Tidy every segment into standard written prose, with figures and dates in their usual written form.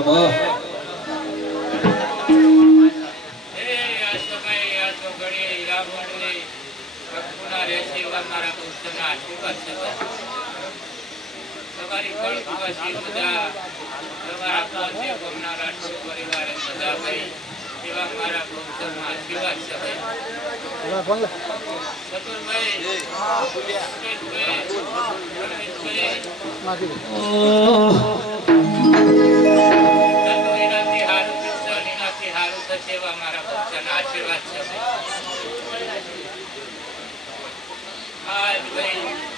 વાહ તમારી કળકુવાસી બધા તમારા પાસે ગમનારા પરિવારે સદા ભાઈ એવા મારા ભક્તોના આશીર્વાદ છે એનાથી હારું થશે એવા મારા ભક્તોના આશીર્વાદ છે આજ ભાઈ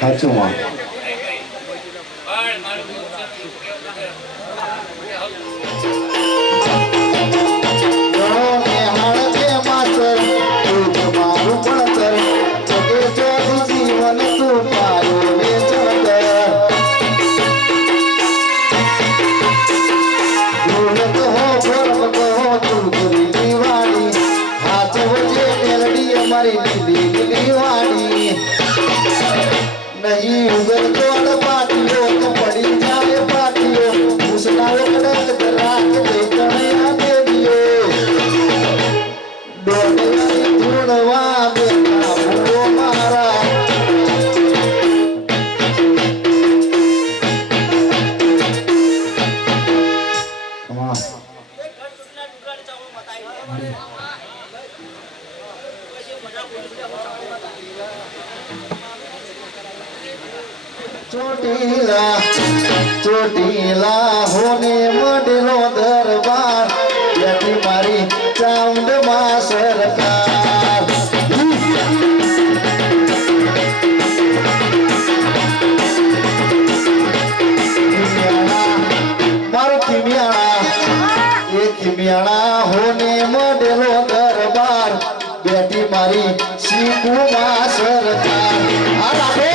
સાચું માં नहीं उधर तो पाटियो तो पड़ी जाए पाटियो उसका कड़क करा के देखने दे दियो डोले धुनवा बेटा वो मारा ચોટીલા ચોટીલા હોને મડલો દરબાર યથી મારી ચામુંડમાં સરકાર મારું ખીમિયાણા હોને મડલો દરબાર બેઠી મારી શીખુમાં સરકાર આ રાખે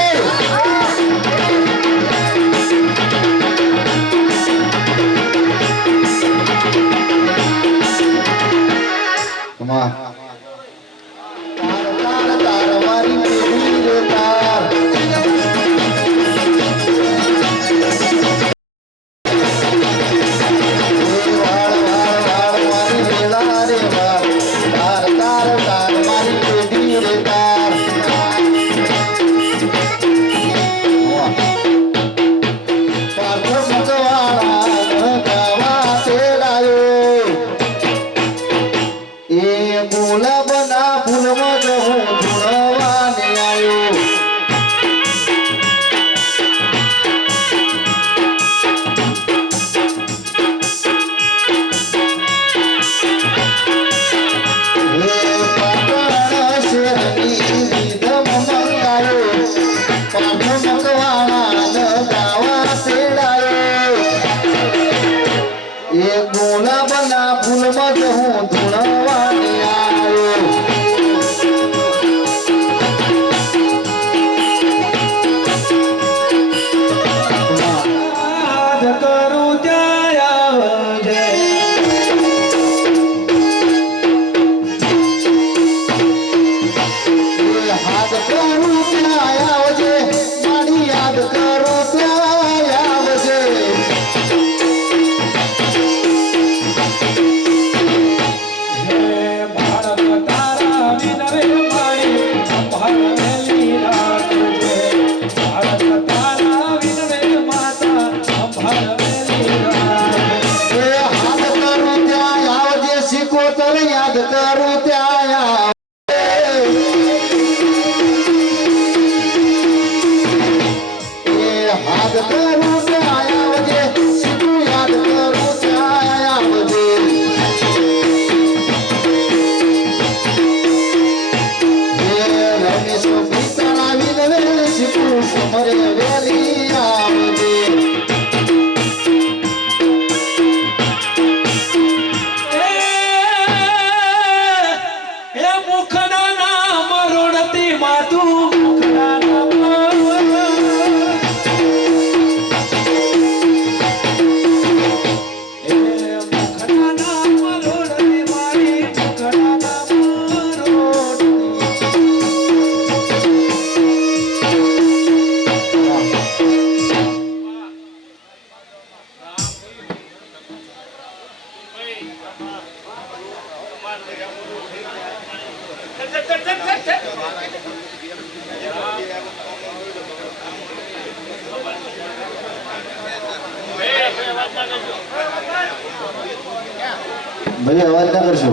ભાઈ અવાજ ના કરશો.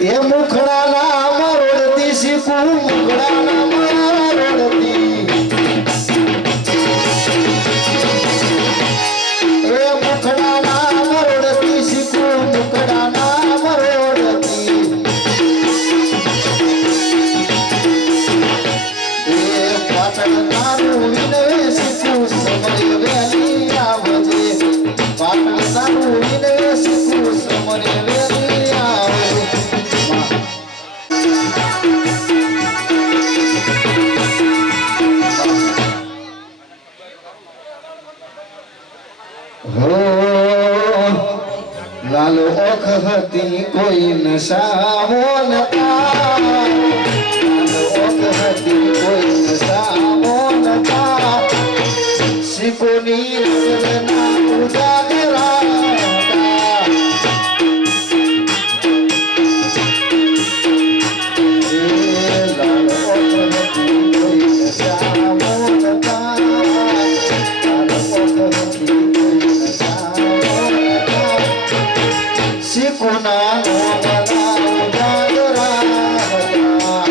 એ મુખડાના મરોડતી શીખું મુખડાના મરોડતી એ મુખડાના મરોડતી શીખું મુખડાના મરોડતી એ પાછળ તારું વિનય શીખું સમય વેલી આવજે પાછળ તારું વિનય શીખું સમય વેલી આવજે. લાલ ઓખ હતી કોઈ નશાવો નતા લાલ ઓખ હતી કોઈ નશાવો નતા શીખોની રચના ઉજાગરા હતા. એ લાલ ઓખ હતી કોઈ નશાવો નતા લાલ ઓખ હતી કોઈ નશાવો નતા શીખોના મોગલા ઉજાગરા હતા.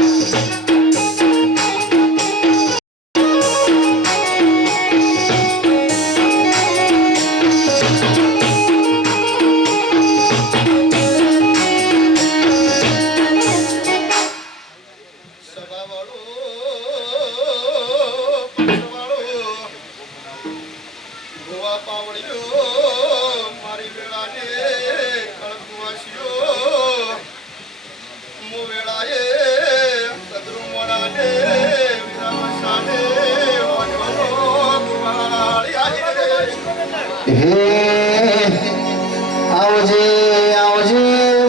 આવજે આવજે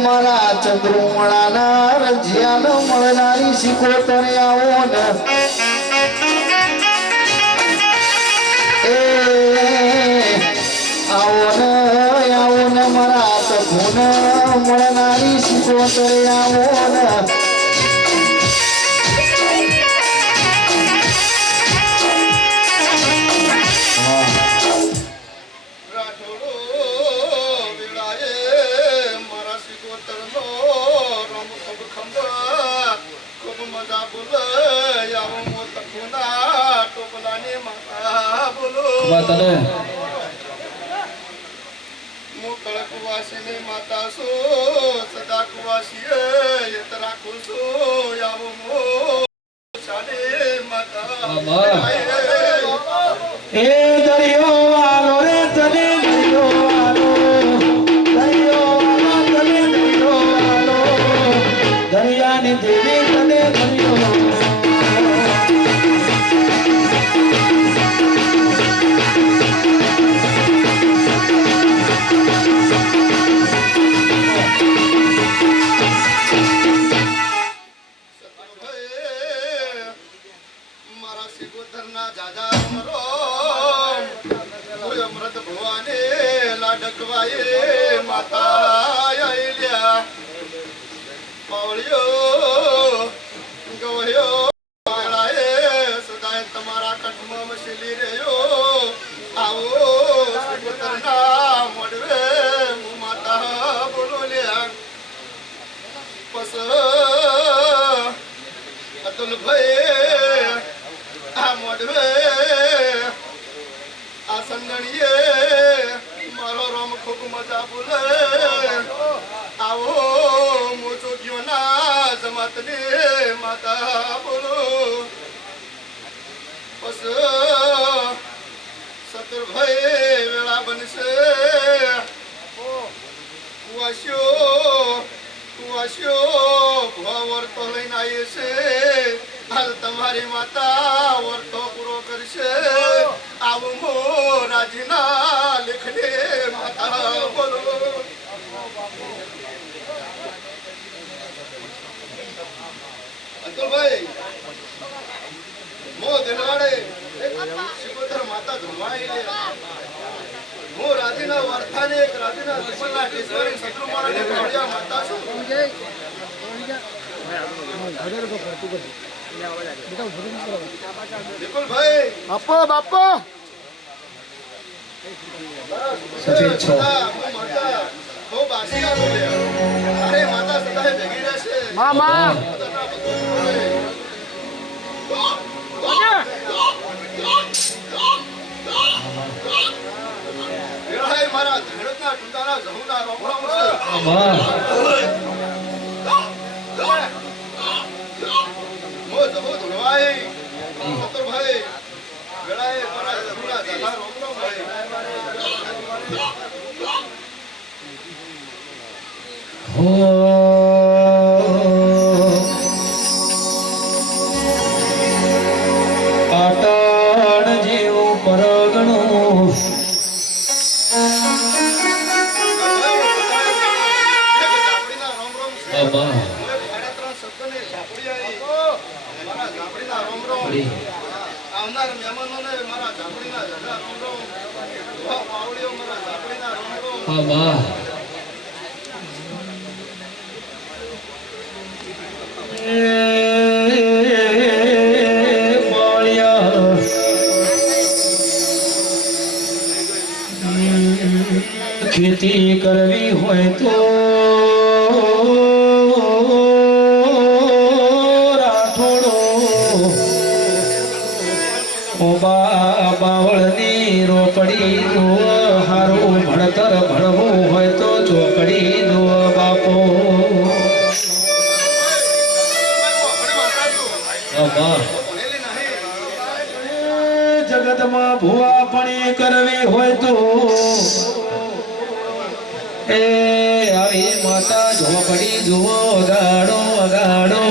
મારા ચંદ્રુમણાના રજિયાનો મળનારી શીખોતરે આવો ને એ આવો ને મારા તખુન મળનારી શીખોતરે આવો ને તને મોકળ કુવાસી માતા સો સદા કુવાસી યત રાખું છો આવો મો સાડે માતા એ દરિયો વાલો રે તને દરિયો વાલો તને દરિયો વાલો દરિયાની દેવી તને દરિયો લાડકવાયે માતા આઈલ્યા પાવળિયો ગવયો વેળાએ સદાય તમારા કંઠમાં મશીલી રહ્યો આવો સુપુત્રના મોડવે હું માતા બોલો લ્યા પસ અતુલભાઈ આ મોડવે આ સંગણીએ મારો રામ ખૂબ મજા બોલે આવો મોચો ગયો ના જમાતને માતા બોલો બસ સતુરભાઈ વેળા બનશે કુવાસ્યો ભવા વર્તો લઈને આવીએ છે હાલ તમારી માતા વર્તો પૂરો કરશે આવું મો રાજીના લેખને માતા બોલો અંકલભાઈ મો દિલવાડે શિકોતર માતા ધુમાઈ લે હું રાજીના વર્થાને એક રાજીના વિમલના ટેશ્વરી શત્રુમાળાને ભાળ્યા માતા છું. વિપુલભાઈ બાપો બાપો સચિન છો હું માતા બહુ બાસિયા બોલ્યા. અરે માતા સદાય ભેગી રહેશે. મામા વેળાએ મારા ધણતના ટુંડાના જહુના રોકડા છે. મો જહુ ધણવાઈ સતુરભાઈ વેળાએ મારા જહુના જહા રોકડો ભાઈ. પાટણ જેવું પરગણું ઝાપડીના રોમ રોમ છે. બાબા સાડા 3 શબ્દની ઝાપડી આવી. મારા ઝાપડીના રોમ રોમ. આવનાર મહેમાનોને મારા ઝાપડીના જહા રોમ રોમ. પાવડીઓ મારા ઝાપડીના રોમ રોમ. બાબા ખેતી કરવી હોય તો રાઠોડો બાવળની રોકડી દો હારું ભણતર ભણવું હોય તો ચોકડી દો બાપો બાબા જગતમાં ભૂવા પણ કરવી હોય તો એ આવી માતા ઝોપડી જુઓ ગાડો ગાડો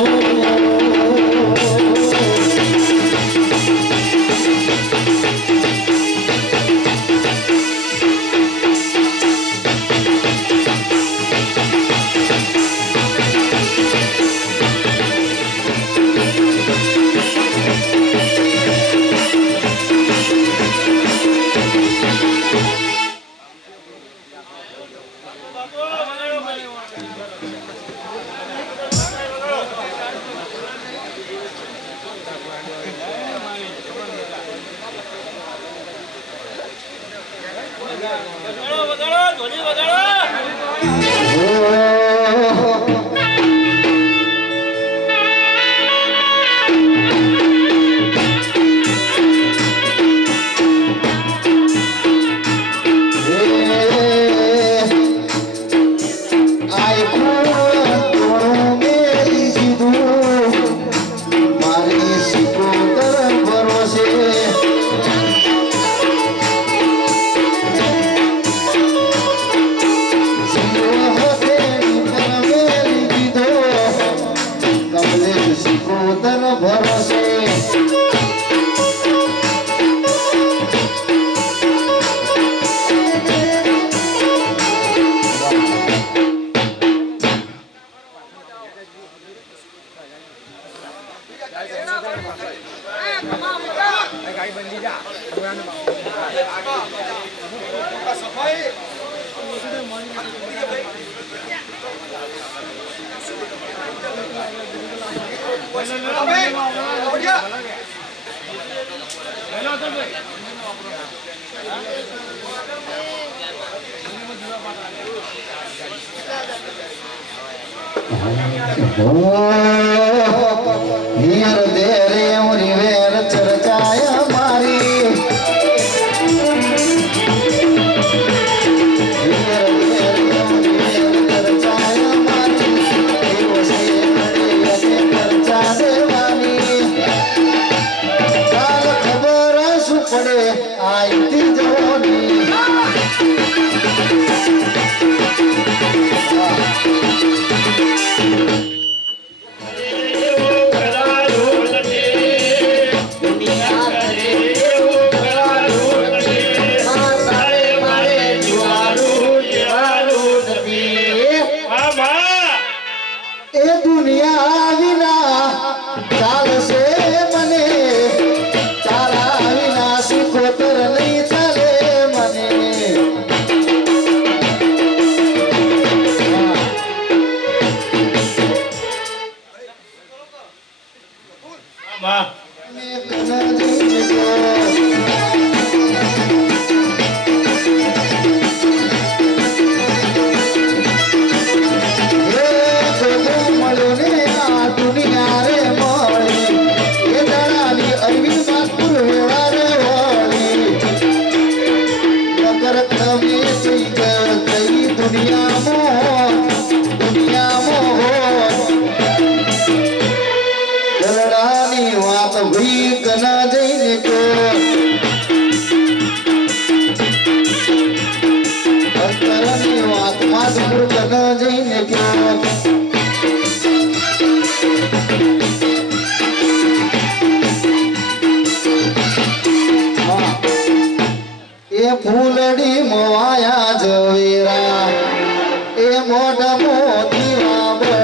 હિયર દે રે ઉરી વેર ચર્ચાય મારી હિયર દે રે ઉરી વેર ચર્ચાય મારી દિવસે ઘડીએ ચર્ચા દેવાની કાલ ખબર શું પડે આઈતી જવાની દુનિયા વિના ચાલશે મને તારા વિના સુખોતર નહીં ચાલે મને ફૂલડી કના જઈને કયો અંતરની વાતમાં દૂર કના જઈને કયો એ ફૂલડી મવાયા ઝવેરા એ મોઢા મોતી વાબડે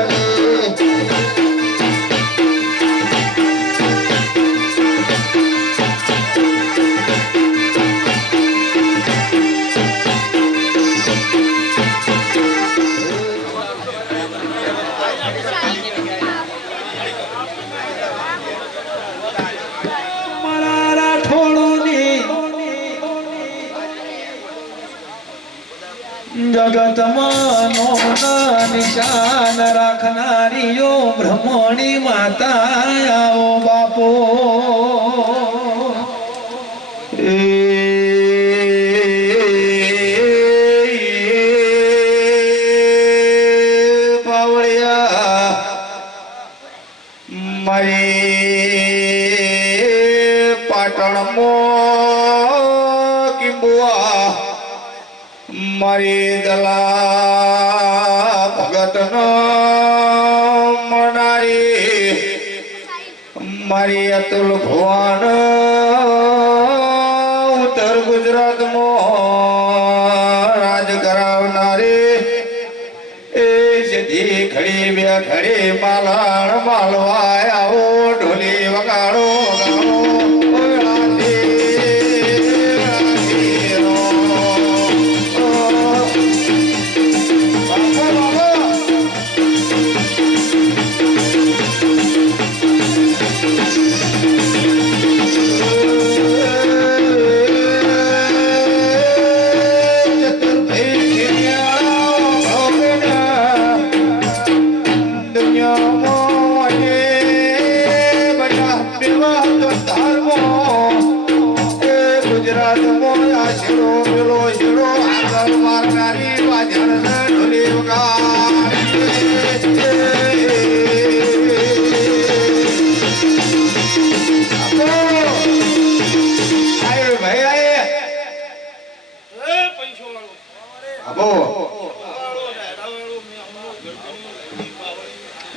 જગતમાં નોના નિશાન રાખનારીઓ બ્રહ્મણી માતા આવો બાપો પાવળિયા મારી પાટણમાં કિંબુઆ મારી દલા ભગતનો મનારી મારી અતુલ ભુવન ઉત્તર ગુજરાતમાં રાજ કરાવનારી એ સીધી ખડી બે ખડી માલાણ માલવા આવો ઢોલી વગાડો વગાડો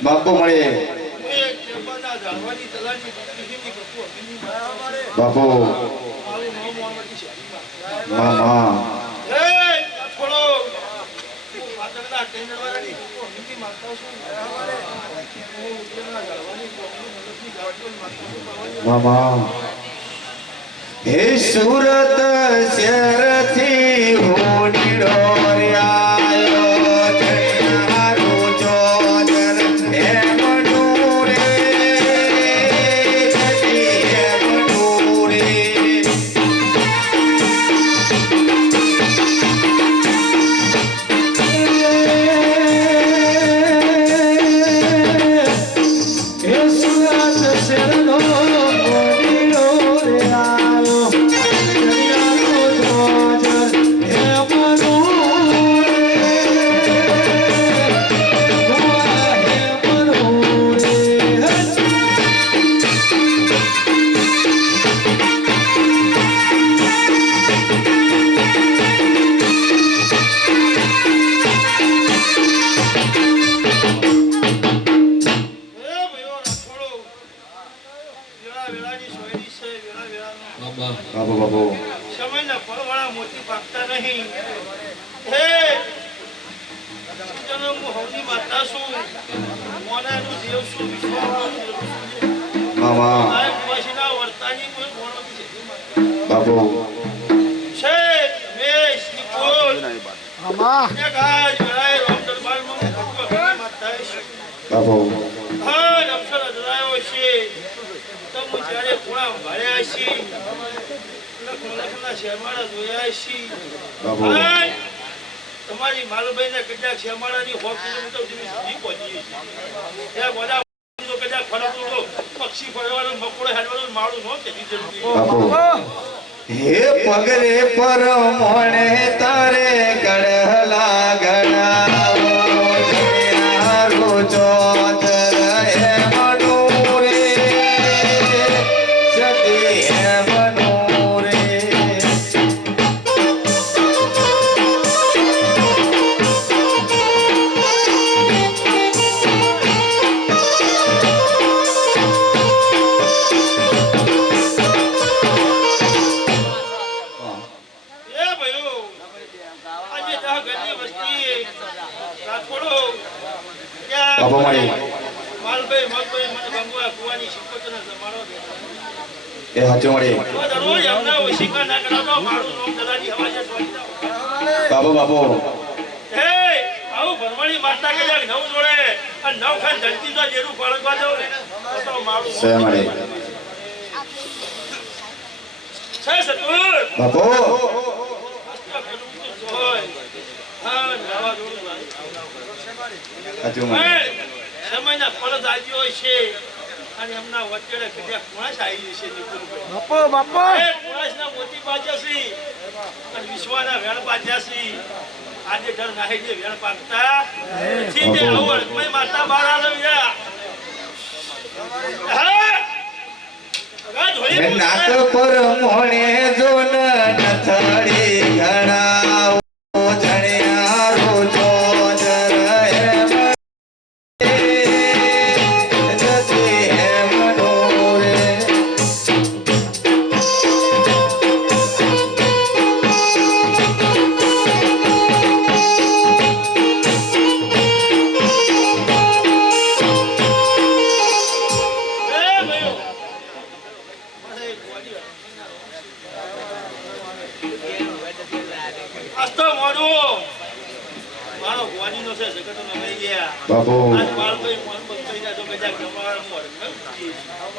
બાપુ મળે બાપુ મામા મામા હે સુરત શહેરથી હોડીડો બાબુ બાબુ સમયના ફળવાળા મોતી પાકતા નહીં. હે સૂચનો હું હવની માતા છું, મોનાનું દેવ છું, વિશ્વનું દેવ છું. મામા આ કુવાસીના વર્તાની કોઈ ગોળો છે બાબુ છે મેષ નિકોલ મામા એ ગાજ ગળાય રામ દરબારમાં હવની માતા છે બાબુ હા અક્ષર અજરાયો છે. તમે જ્યારે પૂરા ભાળ્યા છે લખના શેમાળા જોયા છે બાબુ તમારી માલુભાઈને કદાચ શેમાળાની 100 કિલોમીટર સુધી પહોંચી છે. એ બધા તો કદાચ ફરતો પક્ષી ફરવાનો મકોડો હેડવાનો માળું ન કે જરૂરી બાબુ હે પગરે પર મોણે તારે ગળલા ગણાવો જયારો ચોતર હે મડોરે એ હાચું મળી રોજ અમને ઓશિકા ના કરાવતો મારું નામ દલાજી હવાજે છોડી દો બાપુ બાપુ એ આવું ભરવાડી માતા કે જાક નવ જોડે અને નવ ખાન ધરતી તો જેરું ફળકવા દો ને તો મારું સે મળી છે સતુર બાપુ હા નવા જોડું હાચું મળી સમયના ફળ દાજ્યો છે અને એમના વચ્ચે કદ્યા કુણાશ આવી છે બાપો બાપો એ કુણાશના મોતી બાજ્યા છે અને વિશ્વના વેણ બાજ્યા છે આજે ડર નાહી જે વેણ પાકતા થી તે આવડ કોઈ માતા બારા લવ્યા હા નાક પર મોણે જોન નથડી ઘણા જણ્યા રોજો બાપુ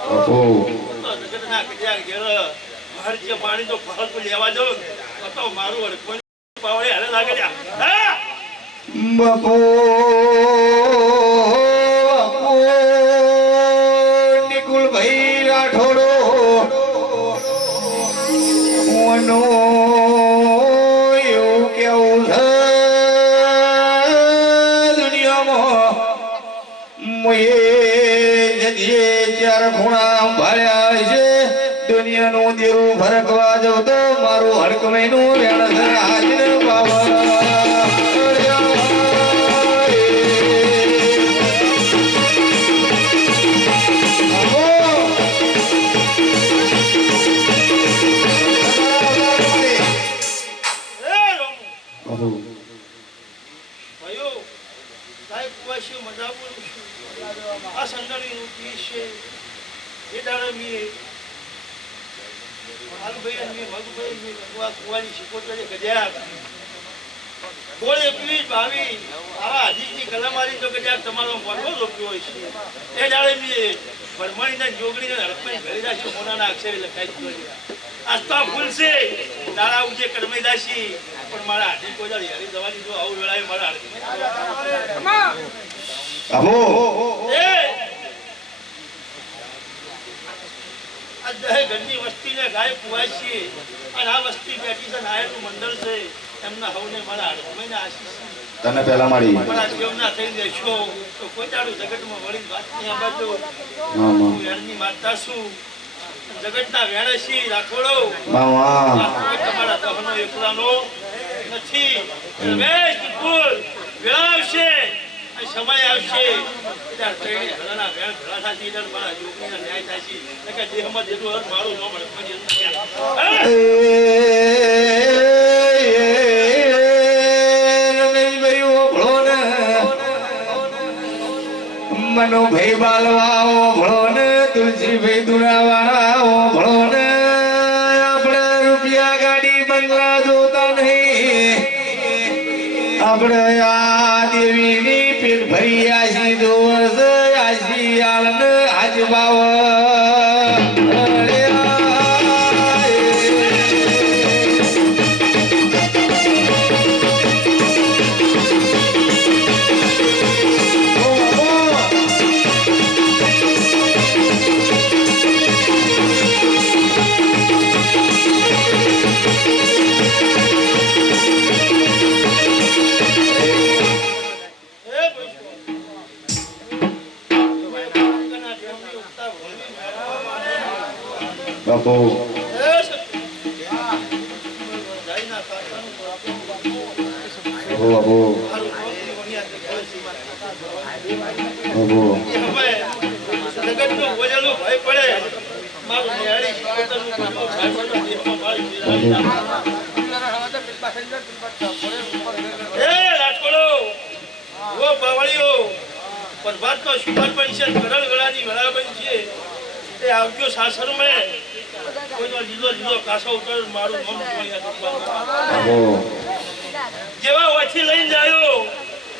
બાપુ પાણી તો ફળ લેવા દો તો મારું પાવડે હાલે લાગે બાપુ નિકુલ ભાઈ રાઠોડો મનો એવું કેવું છે ચાર ખૂણા ભાળ્યા છે દુનિયાનું દેરું ફરકવા જવું તો મારું હડક મહિનું વેણ હાજર બાબા આ સંદર્ભનું પીસ છે એ દાડે મી હાલભાઈ અને મગભાઈ કુવાની શીખોતરે ગજ્યા ગોળે પીસ ભાવી આવા હાજીની કલામારી તો ગજ્યા તમારો મોટો રોપ્યો હોય છે એ દાડે મી ભરમણીના જોગણીને હડકમાં ઘરે દાશી હોનાના અક્ષરે લખાઈ દીધો આસ્તા ફૂલ છે દાડા ઉજે કરમાઈ દાશી પણ મારા હાથી કોઈ દાડી હરી દવાની જો આવું વેળાએ મારા હાથી બાપુ ઘરની વસ્તીને ગાય કુવાય છે અને આ વસ્તી બેઠી છે નાયરનું મંડળ છે એમના હવને મારા હડકમાઈને આશીષ તને પહેલા મળી મારા જીવના થઈ દેશો તો કોઈ દાડું જગતમાં વળી વાત નહીં આ બાજુ હું વેણની માતા છું જગતના વેણ છે રાખોડો તમારા દહનો એકલાનો નથી રમેશ કુલ વેળાવશે સમય આવશે ત્યારે ત્રણે ઘરના વેણ ભેળા થતી ત્યારે મારા યોગીના ન્યાય થશે કે દેહમાં જેટલું અર્થ મારું ન મળે મનો ભાઈ બાલવા ઓભળો ને તુલસીભાઈ દુરાવા ઓભળો ને આપણે રૂપિયા ગાડી બંગલા જોતા નહીં આપણે આ દેવીની પેટ ભરી આશી દોષ આશી આલન આજબાવ બાપુ બાપુ પ્રભાતનો શુભાર બનશે કરળ વેળાની વેળા બનશે એ આવજો સાસર મેં લીધો લીધો કાસો ઉતર મારું નામ જોયા બાપુ જેવા ઓછી લઈને જાયો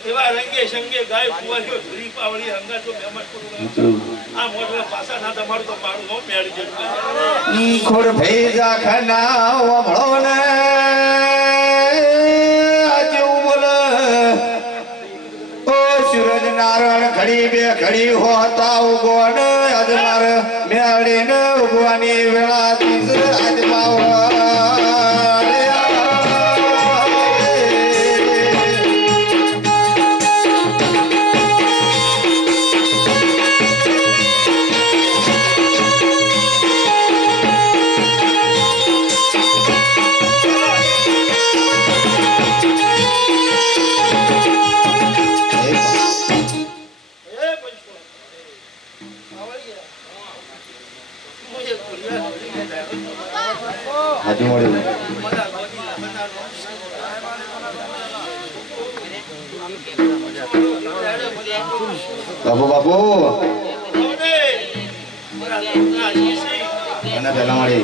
એવા રંગે સંગે ગાય કુવારીઓ ધૂરી પાવડી હંગા તો મહેમાન કરું આ મોઢવા પાસા ના તમારું તો મારું નામ મેળી જતું ખોડ ભેજા ખના વમળો ને આજે બોલ ઓ સૂરજ નારાયણ ઘડી બે ઘડી હોતા ઉગો ને આજ માર મેળી ને ઉગવાની વેળા તીસ આજ માવા હાજુ મળ્યું બાપુ બાપુ અને પેલા મળી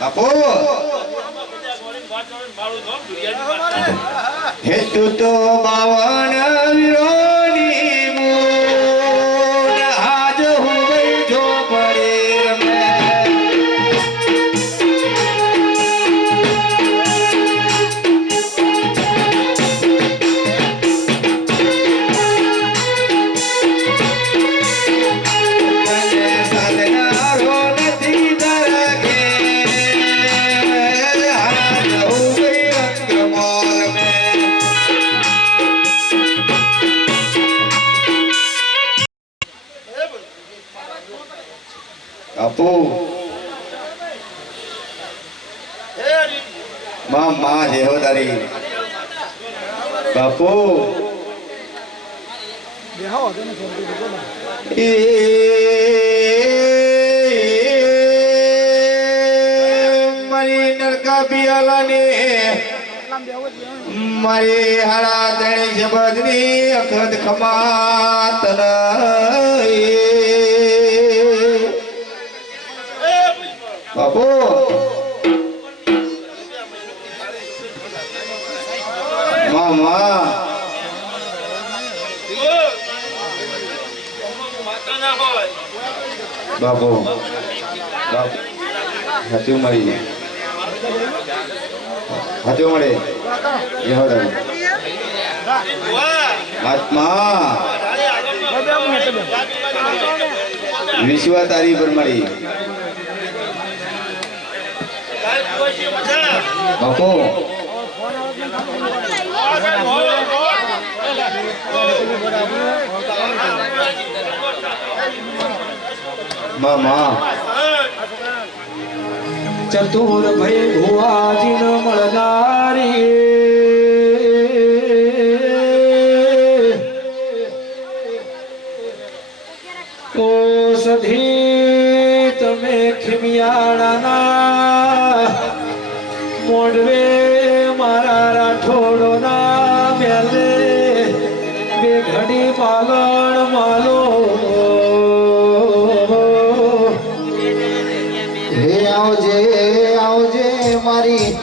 બાપુ હે તું તો બાવન વિરોની મૂળ આજ હું ગઈ જો પડે બાપુ માં જેવો તારી બાપુ મારી નરકા પિયાલાની મારી હારા તેણી શબ્દની અખત ખમાતન બાપુ મામા બાપુ હાથું મળી હાથું મળે આત્મા વિશ્વા તારી પર મળી બાપુ મામા ચતુર ભય ભુવાજીન મળનારી ઓ સધી તમે ખિમિયાળાના મોડવે મારા રાઠોડોના મેલે બે ઘડી પાલણ માલો આવજે મારી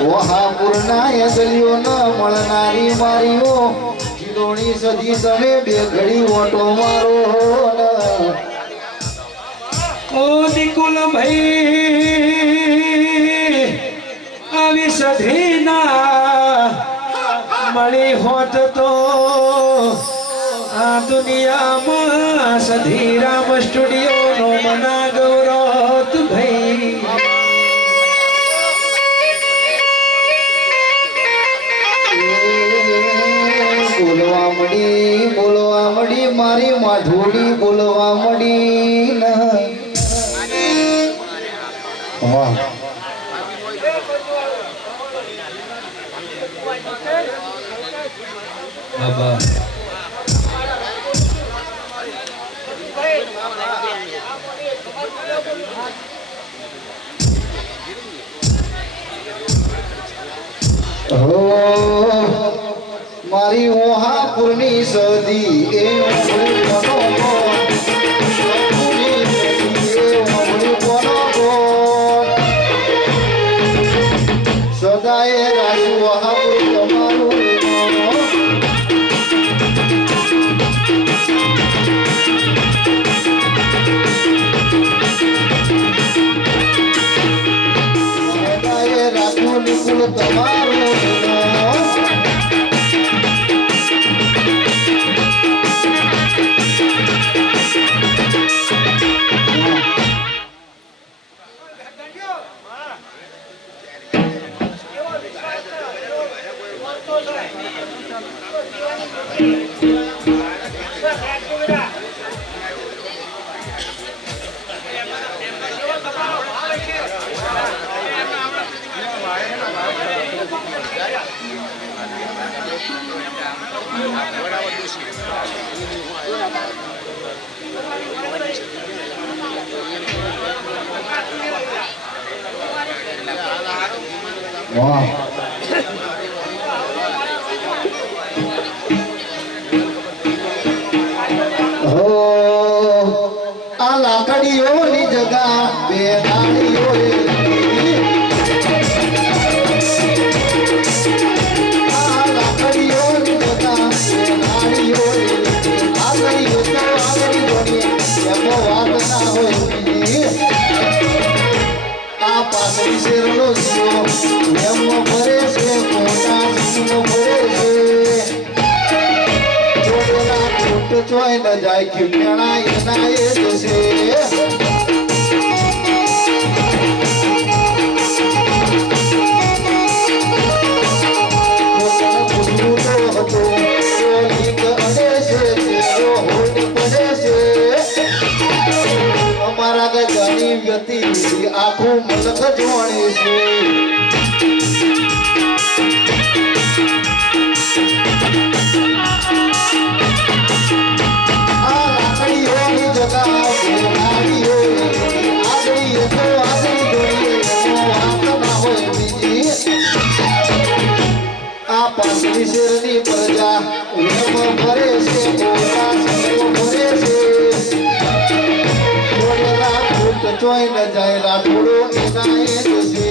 વહાપુરના ગલીઓ ન મળનારી મારીઓ ખીલોણી સદી તમે બે ઘડી ઓટો મારો ઓ નિકુલ ભાઈ આવી સધીના મળી હોત તો આ દુનિયામાં સધીરામ સ્ટુડિયો નો મના ગૌરવ ભાઈ બોલવા મળી મારી માધુડી બોલવા મળી વાહ બાબા મારી ઓહાપુરની સદી એ ઓમળી કોનો કોણ ઓહાપુરની સદી એ ઓમળી કોનો કોણ સદાય રાશુ ઓહાપુર તમારું સદાય રાખું નિકુલ તમારું વાહ હો આ લાકડીઓની જગા બે ડાળીઓએ આ લાકડીઓની જગા બે ડાળીઓએ આગળી તો આગળી જોડી એમો વાત ના હોય બીજી આ પાસળી શેરનો જીવો એમો ભરે છે મોટા જીવો ભરે છે જોડેલા ફૂટ ચોય ન જાય ખીમણા એના એ જશે અમારા ગજાની વ્યતિ આખું મલક જોણે છે આ લાકડીઓની જગા બેનાડીઓ આગળી તો આગળી જોઈએ એનો વાત ના હોય બીજી આ પાસળી શેરની પ્રજા એમ ભરે છે મોટા સંગો ભરે છે ચોય ન જાય રાઠોડો એના એ જશે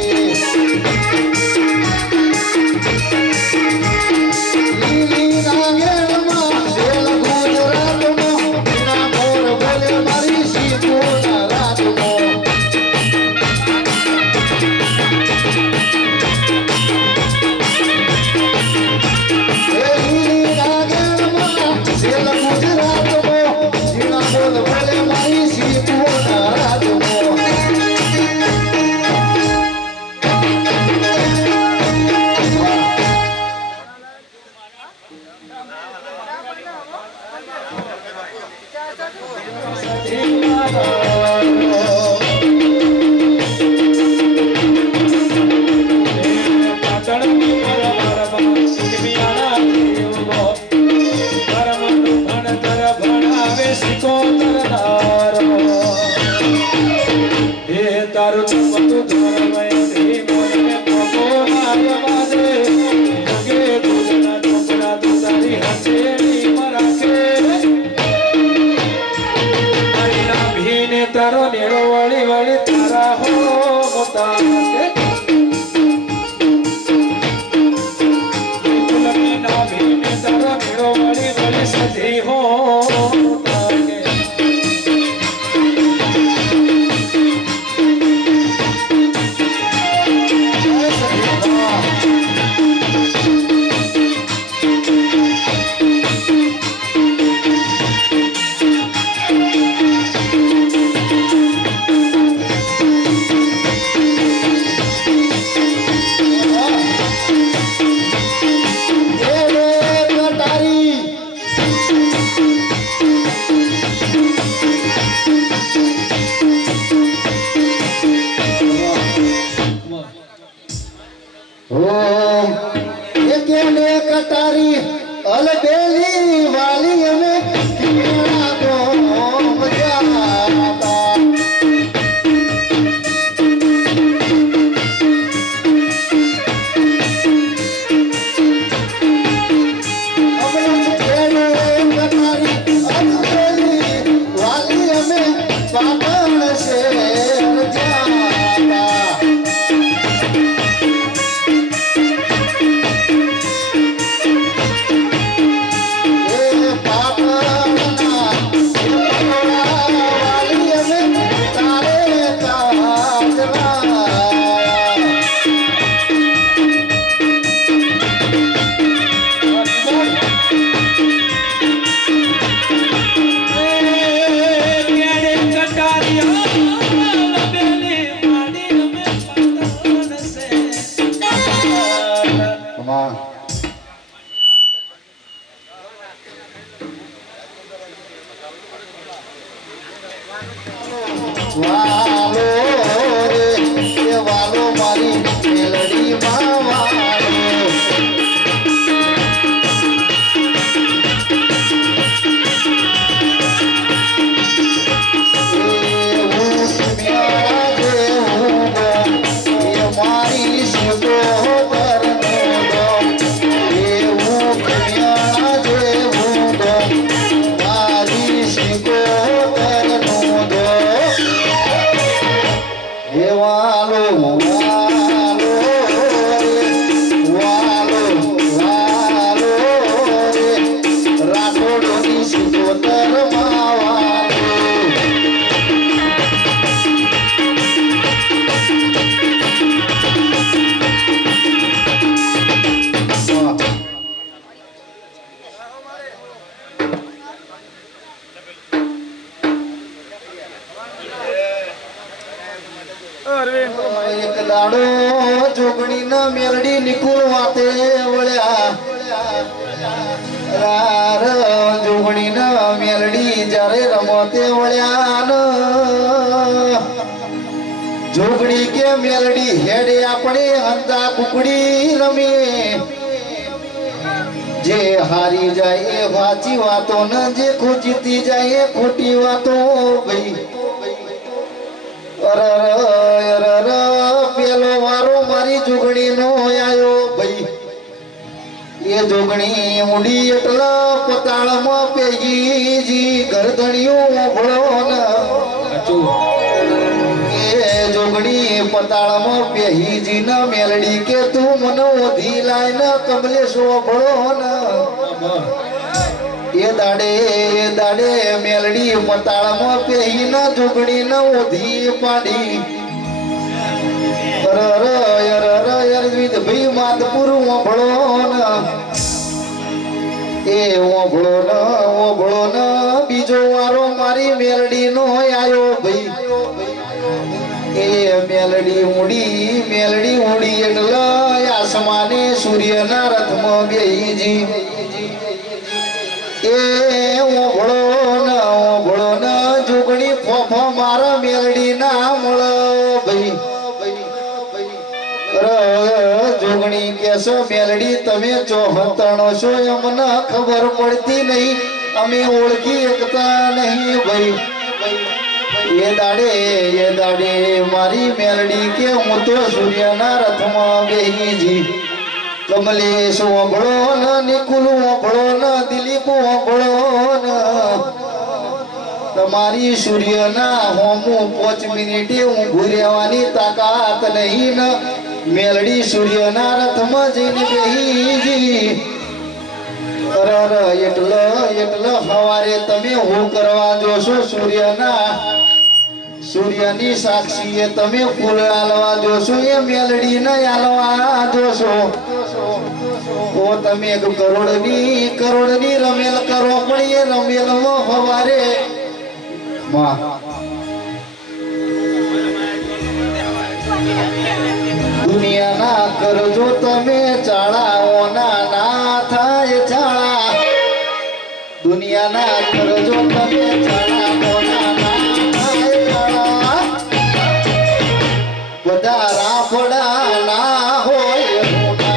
લીલી નાગેણમાં શેલ ગુજરાતમાં એના મોર બોલે મારી શીખોના રાતમાં લીલી નાગેણમાં શેલ ગુજરાતમાં એના મોર બોલે મારી શીખોના રાતમાં તારો નેળો વળી વળી તારા હો મોતા તારો નેળો વળી વળી સધી હો વાલો રે એ વાલો મારી મેલડીમાં વાલો એક દાડો જોગણી ના મેલડી નિકુળ વાતે વળ્યા રાર જોગણી ના મેલડી જ્યારે રમતે વળ્યા જોગણી કે મેલડી હેડે આપણે હંતા કુકડી રમીએ જે હારી જાય એ વાચી વાતો ન જે જીતી જાય એ ખોટી વાતો ભાઈ પેલો વારો મારી જોગણી નો આયો ભાઈ એ જોગણી ઊંડી એટલા પતાળમાં પેગી ગરદણીઓ ભળો એ જોગણી પતાળમાં પેહી ના મેલડી કે તું મને ઓધી લાય ને કમલેશો ભળો એ દાડે મેલડી પતાળમાં પેહી ના જોગણી ના ઓધી પાડી ભાઈ માધપુર ઓભળો એ ઓભળો ન બીજો વારો મારી મેલડી નો આયો ભાઈ એ મેલડી ઉડી એટલે આસમાને સૂર્યના રથમાં બેહીજી એ ઓભળો ન જોગણી ફોફો મારા મેલડી ના મળો ભાઈ જોગણી કેસો મેલડી તમે ચોહતણો છો અમને ખબર પડતી નહીં અમે ઓળખી શકતા નહીં ભાઈ એ દાડે મારી મેલડી કે હું તો સૂર્યના રથમાં બેહીજી કમલેશ ઓભળો ન નિકુલ ઓભળો ન દિલીપ ઓભળો ન તમારી સૂર્યના હોમું 5 મિનિટે ઊભું રહેવાની તાકાત નહીં ન મેલડી સૂર્યના રથમાં જઈને બેહીજી એટલે સવારે તમે હું કરવા જોશો સૂર્યની સાક્ષીએ તમે ફૂલ આલવા જોશો એ મેલડી ને આલવા જોશો તો તમે કરોડની રમેલ કરો પણ એ રમેલમાં સવારે દુનિયાના કરજો તમે ચાળાઓના ના થાય ચાળા દુનિયાના કરજો તમે ચાળાઓના ના થાય ચાળા બધા રાફડા ના હોય મોટા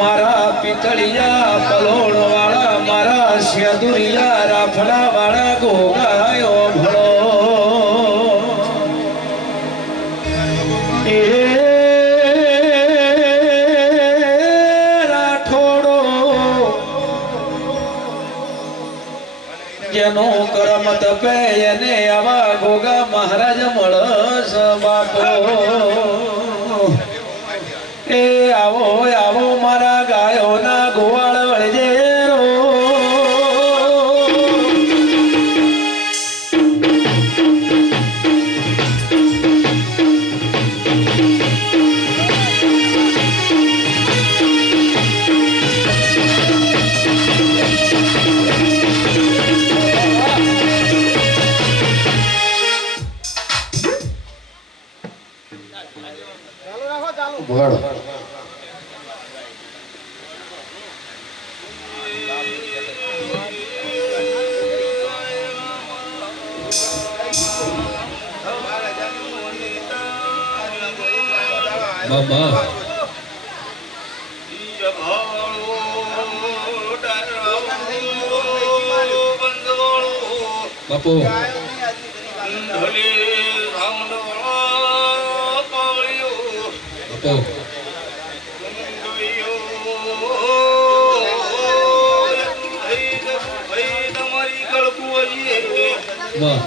મારા પિતળિયા પલોણ વાળા મારા શેદુરિયા રાફડા વાળા ગોગાયો જેનું કરમ તપે એને આવા ગોગા મહારાજ મળસ બાપો એ આવો આવો મારા ગાયોના ગોવાળ વળજે રો વગાડો. બાબા બાપુ બાપુ વાહ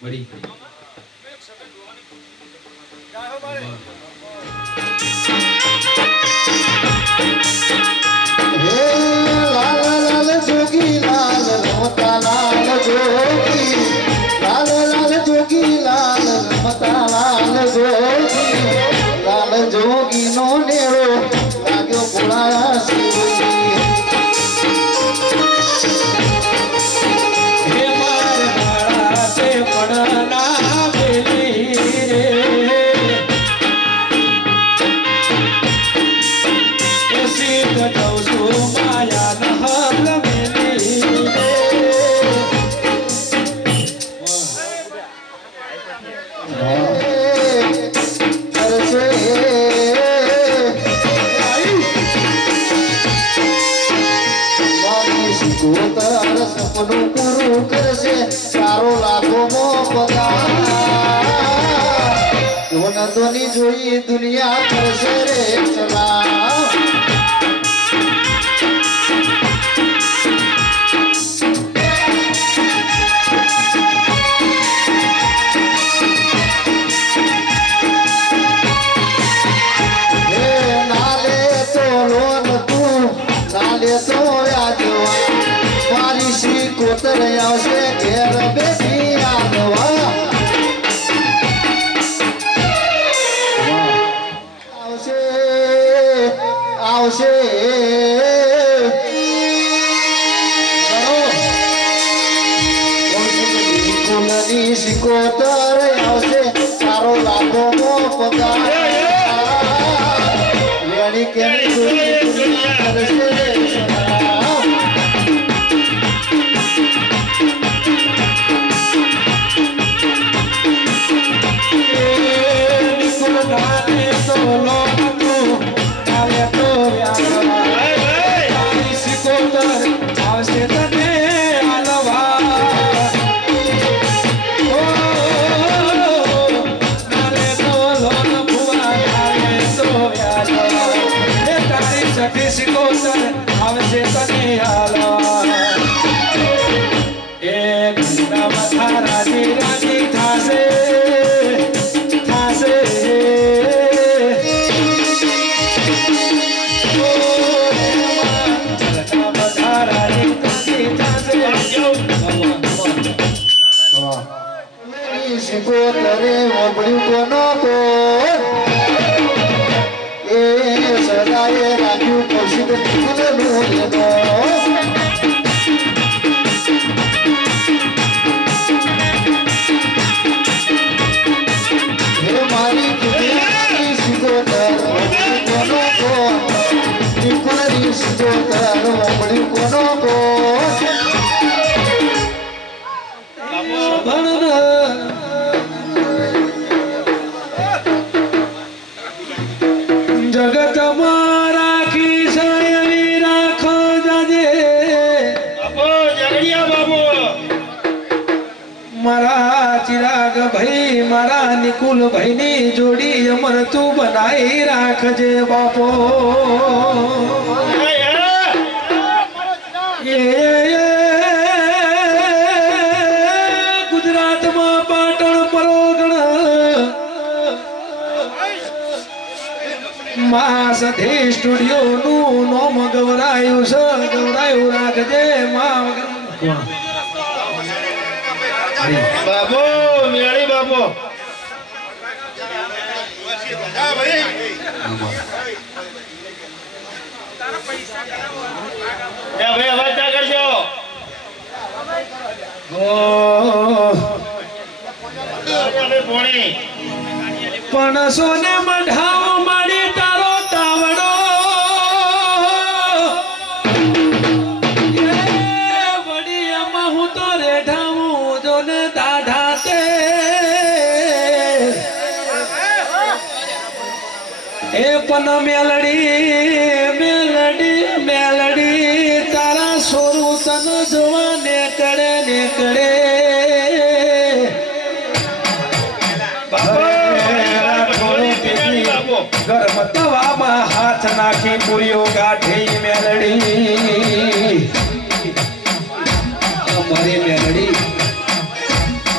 બડી હે લાલ લાલ જોગી લાલ રમતા લાલ જોગી લાલ લાલ જોગી લાલ રમતા લાલ જોગી લાલ જોગી નો નેરો લાગ્યો ભોળા શિવજી હે માર માળા તે પડના બેલી રે એસી કટૌ છું માયા નહલ મેલી રે કરશે મારી શિકોતર સપનું પૂરું કરશે તારો લાખોમો પગાર ધોની જોઈ દુનિયા કરશે રે સલામ હે નાલે તો લોન તું નાલે તો યાદવા મારી શિકોતર આવશે ઘેર બેઠી યાદવા આવશે આવશે કુલની શિકોતર આવશે તારો લાખોમો પગાર વેણી કેણી જોઈ દુનિયા કરશે સલામ આવશે તને હાલવા એક રાજી રાજી થાશે થાશે બધા રાજી રાજી થાશે શિકોતરે ઓબળ્યું કોનો કોણ એ સદાએ રાખ્યું કૌશિક ફૂલનું લેનો ભાઈની જોડી અમર તું બનાવી રાખજે બાપો ગુજરાતમાં પાટણ પરોગણ મા સધી સ્ટુડિયો નું નોમ ગવરાયું છે ગવરાયું રાખજે મા બાપો મેળી બાપો ભાઈ અવાજ ના કરજો પણ સોને મઢાવ માડી તારો તાવડો વડી એમાં હું તો રેઢાવું જોને દાઢા તે એ પણ મેલડી તારા સોરું તન જોવા નેકડે ગરમતવામાં હાથ નાખી પૂરીઓ ગાઠી મેલડી મારી મેલડી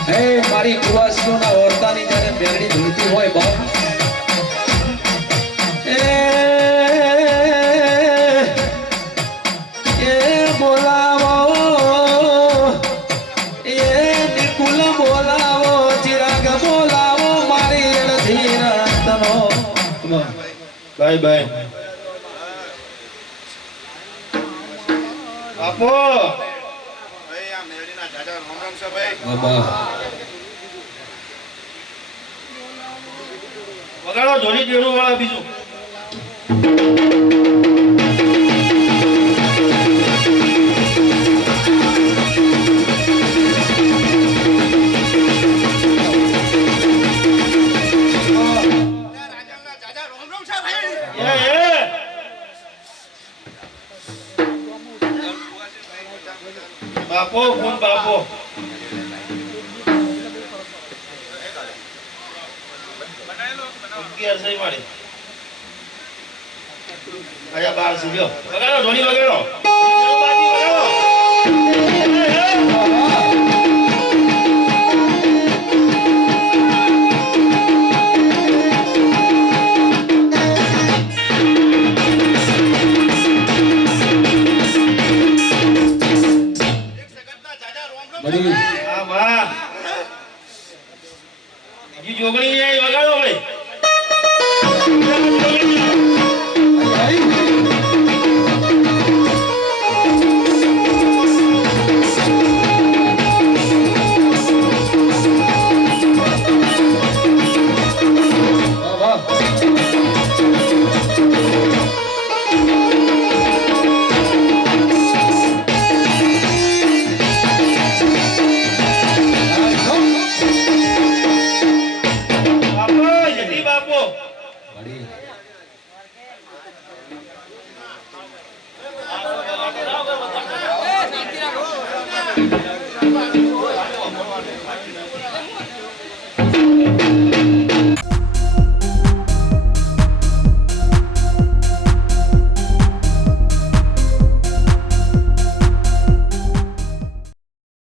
હે મારી કુવાસોના ઓરતાની જ્યારે મેલડી ધૂળતી હોય બાપ એ બોલાવો એ નિકુલ બોલાવો ચિરાગ બોલાવો મારી અડધી રાતનો બાય બાય આપો ભાઈ આ મેળીના જાજા રામ રામ છે ભાઈ વગાડો ધોની દેડું વાળા બીજું બાપો કોણ બાપો આયા બાર સીધો વગાડો ધોની વગાડો